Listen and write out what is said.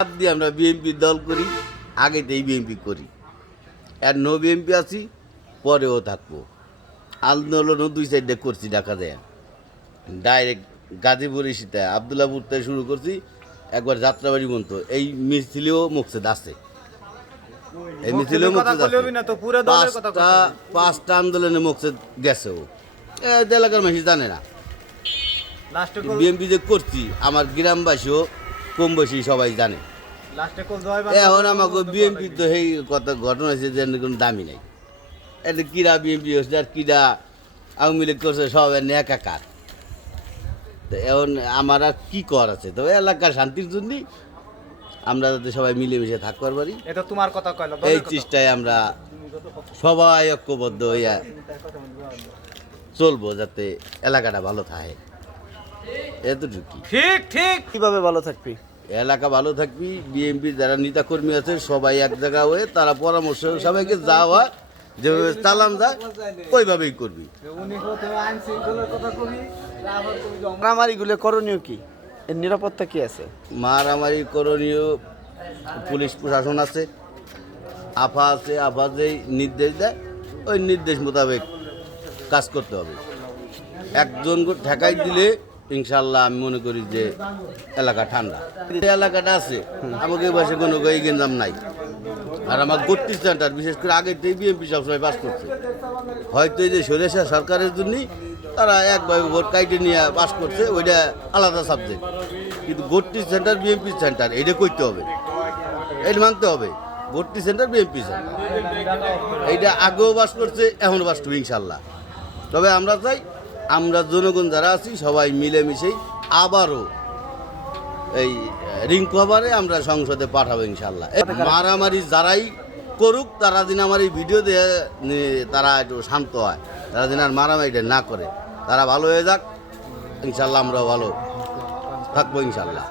বাদ দিয়ে আমরা বিএনপি দল করি, আগেতেই বিএনপি করি, আর নো বিএনপি আছি, পরেও থাকবো। আন্দোলনও দুই সাইডে করছি, দেখা যায় ডাইরেক্ট গাজীপুর সীতা আবদুল্লাপুর থেকে শুরু করছি, একবার যাত্রাবাড়ি পর্যন্ত। এই মিছিলেও মকসেদ আছে, এই মিছিলেও মকসেদ আছে। পাঁচটা আন্দোলনে মকসেদ গেছে, ও এলাকার মানুষ জানে না বিএনপি যে করছি। আমার গ্রামবাসীও কম বেশি সবাই জানে। এখন আমাকে বিএনপি তো সেই কথা ঘটনা হয়েছে যে কোনো দামি নেই। এটা কিরা বিএনপি হচ্ছে আর কিরা আওয়ামী লীগ করছে, সব একাকার। তো এখন আমার আর কি কর আছে, তবে এলাকার শান্তির জন্যই আমরা যাতে সবাই মিলেমিশে থাকতে পারি, এটা তোমার কথা কইলো। এই চেষ্টায় আমরা সবাই ঐক্যবদ্ধ হইয়া চলবো, যাতে এলাকাটা ভালো থাকে। এতটুকুই। ঠিক ঠিক। কিভাবে ভালো থাকবি? এলাকা ভালো থাকবি, বিএনপির যারা নেতাকর্মী আছে সবাই এক জায়গা হয়ে তারা পরামর্শ সবাইকে যাওয়া যেভাবে চালান যায় ওইভাবেই করবি। মারামারিগুলো করণীয় কি? এর নিরাপত্তা কি আছে? মারামারি করণীয় পুলিশ প্রশাসন আছে, আফা আছে, আফা যেই নির্দেশ দেয় ওই নির্দেশ মোতাবেক কাজ করতে হবে। একজন ঠেকাই দিলে ইনশাল্লাহ আমি মনে করি যে এলাকা ঠান্ডা। এলাকাটা আছে, আমাকে বসে কোনো গেঞ্জাম নাই। আর আমার ৩২ সেন্টার বিশেষ করে আগের থেকে বিএনপি সবসময় পাস করছে। হয়তো এই যে সরেশা সরকারের জন্যই তারা একভাবে ভোট কাইটে নিয়ে পাস করছে, ওইটা আলাদা সাবজেক্ট। কিন্তু ৩২ সেন্টার বিএনপি সেন্টার, এটা করতে হবে, এটা মানতে হবে। ৩২ সেন্টার বিএনপি সেন্টার, এইটা আগেও বাস করছে, এখনও বাস করবে ইনশাল্লাহ। তবে আমরা চাই আমরা জনগণ যারা আছি সবাই মিলেমিশেই আবারও এই রিঙ্কু আবারে আমরা সংসদে পাঠাবো ইনশাল্লাহ। মারামারি যারাই করুক তারা যেন আমার এই ভিডিও দিয়ে তারা একটু শান্ত হয়, তারা যেন আর মারামারিটা না করে, তারা ভালো হয়ে যাক ইনশাল্লাহ, আমরা ভালো থাকবো ইনশাল্লাহ।